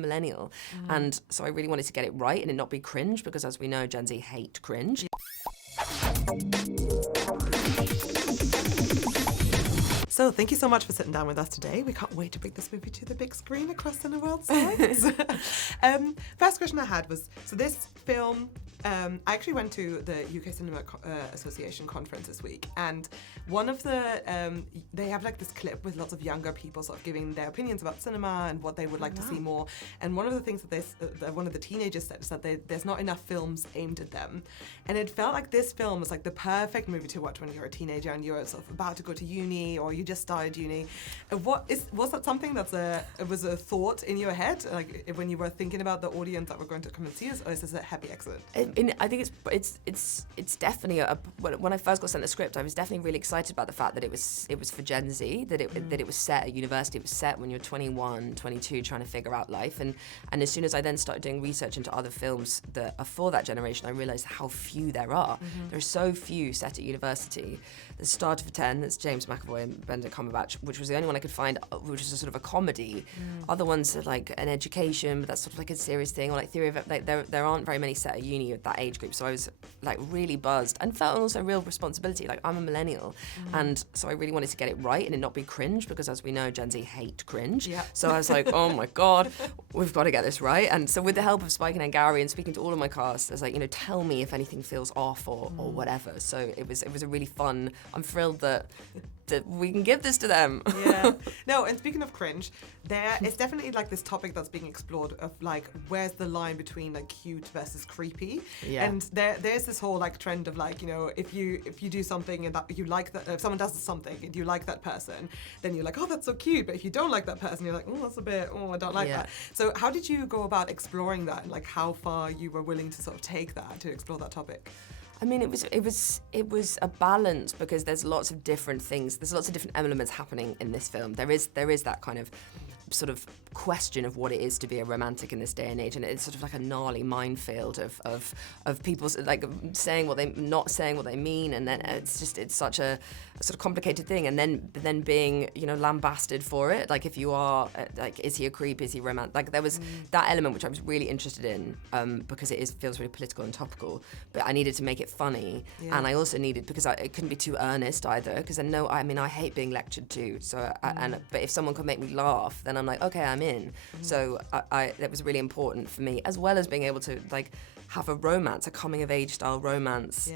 millennial. And so I really wanted to get it right and it not be cringe, because as we know, Gen Z hate cringe. So thank you so much for sitting down with us today. We can't wait to bring this movie to the big screen across Cineworld sites. First question I had was, so this film, I actually went to the UK Cinema Association conference this week, and one of the, they have like this clip with lots of younger people sort of giving their opinions about cinema and what they would like to see more. And one of the things that one of the teenagers said is that there's not enough films aimed at them. And it felt like this film was like the perfect movie to watch when you're a teenager and you're sort of about to go to uni or you just started uni. Was that something was a thought in your head, like when you were thinking about the audience that were going to come and see us, or is this a happy accident? I think it's definitely when I first got sent the script, I was definitely really excited about the fact that it was for Gen Z, that it was set at university. It was set when you're 21, 22, trying to figure out life, and as soon as I then started doing research into other films that are for that generation, I realised how few there are. There are so few set at university. There's Starter for 10, that's James McAvoy and Benedict Cumberbatch, which was the only one I could find, which was a sort of a comedy. Other ones are like an education, but that's sort of like a serious thing, or like Theory of, like there aren't very many set at uni at that age group. So I was like really buzzed and felt also real responsibility. Like I'm a millennial, and so I really wanted to get it right and it not be cringe, because as we know, Gen Z hate cringe. Yeah. So I was like, oh my God, we've got to get this right. And so with the help of Spike and Angari and speaking to all of my cast, I was like, tell me if anything feels off or whatever. So it was a really fun. I'm thrilled that we can give this to them. Yeah. No, and speaking of cringe, there is definitely like this topic that's being explored of like, where's the line between like cute versus creepy? Yeah. And there's this whole like trend of like, if you do something and that you like that, if someone does something and you like that person, then you're like, oh, that's so cute. But if you don't like that person, you're like, oh, that's a bit, I don't like that. So how did you go about exploring that, and like how far you were willing to sort of take that to explore that topic? I mean, it was a balance, because there's lots of different things. There's lots of different elements happening in this film. There is that kind of sort of question of what it is to be a romantic in this day and age, and it's sort of like a gnarly minefield of people like not saying what they mean, and then it's such a sort of complicated thing, and then being lambasted for it. Like if you are like, is he a creep? Is he romantic? Like there was that element which I was really interested in, because it feels really political and topical. But I needed to make it funny, and I also needed, because it couldn't be too earnest either. Because I hate being lectured to. So but if someone could make me laugh, then I'm like, okay, I'm in. So that was really important for me, as well as being able to like have a romance, a coming of age style romance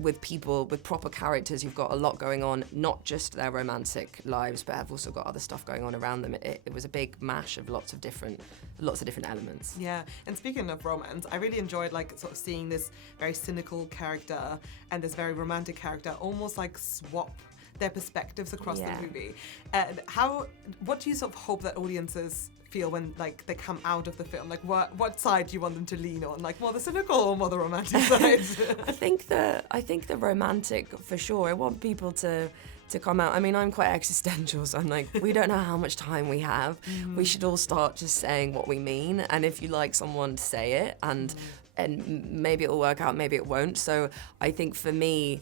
with people, with proper characters who've got a lot going on, not just their romantic lives, but have also got other stuff going on around them. It was a big mash of lots of different elements. Yeah, and speaking of romance, I really enjoyed like sort of seeing this very cynical character and this very romantic character almost like swap their perspectives across the movie. What do you sort of hope that audiences feel when like they come out of the film? Like what side do you want them to lean on? Like more the cynical or more the romantic side? I think the romantic for sure. I want people to come out. I mean, I'm quite existential, so I'm like, we don't know how much time we have. We should all start just saying what we mean, and if you like someone, say it, and maybe it'll work out, maybe it won't. So I think for me,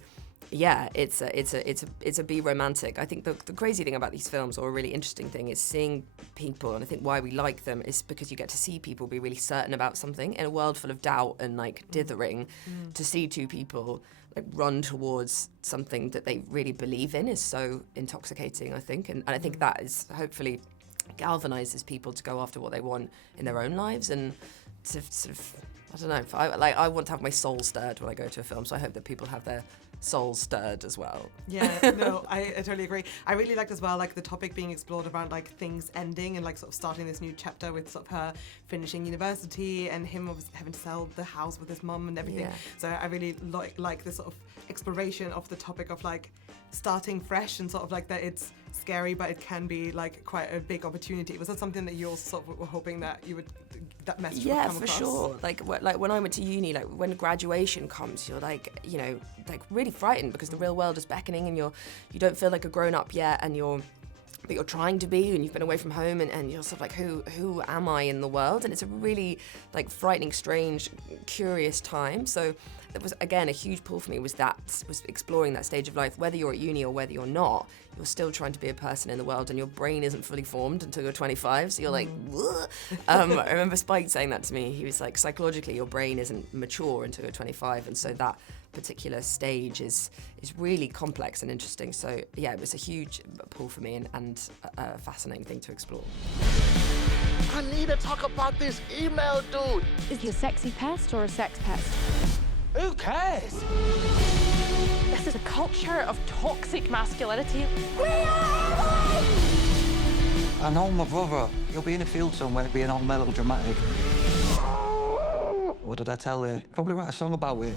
yeah, it's a be romantic. I think the crazy thing about these films, or a really interesting thing, is seeing people, and I think why we like them is because you get to see people be really certain about something in a world full of doubt and like dithering. To see two people like run towards something that they really believe in is so intoxicating, I think, and I think that is hopefully galvanizes people to go after what they want in their own lives, and to sort of, I don't know, I want to have my soul stirred when I go to a film, so I hope that people have their souls stirred as well. Yeah, no, I totally agree. I really liked as well like the topic being explored around like things ending and like sort of starting this new chapter with sort of her finishing university and him having to sell the house with his mum and everything. So I really like this sort of exploration of the topic of like starting fresh, and sort of like that it's scary but it can be like quite a big opportunity. Was that something that you also sort of were hoping that that message would come across? Yeah, for sure. Like when I went to uni, like when graduation comes, you're like, like really frightened because the real world is beckoning, and you don't feel like a grown up yet, but you're trying to be, and you've been away from home, and you're sort of like, who am I in the world? And it's a really like frightening, strange, curious time. So was again a huge pull for me was exploring that stage of life. Whether you're at uni or whether you're not, you're still trying to be a person in the world, and your brain isn't fully formed until you're 25. So you're like, I remember Spike saying that to me. He was like, psychologically, your brain isn't mature until you're 25, and so that particular stage is really complex and interesting. So yeah, it was a huge pull for me and a fascinating thing to explore. I need to talk about this email, dude. Is he a sexy pest or a sex pest? Who cares? This is a culture of toxic masculinity. I know my brother. He'll be in a field somewhere being all melodramatic. What did I tell you? Probably write a song about it.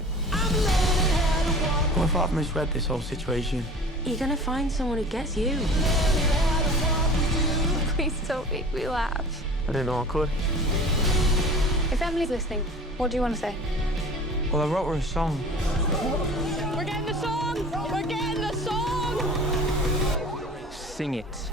What if I've misread this whole situation? You're gonna find someone who gets you. Please don't make me laugh. I didn't know I could. If Emily's listening, what do you want to say? Well, I wrote her a song. We're getting the song! We're getting the song! Sing it.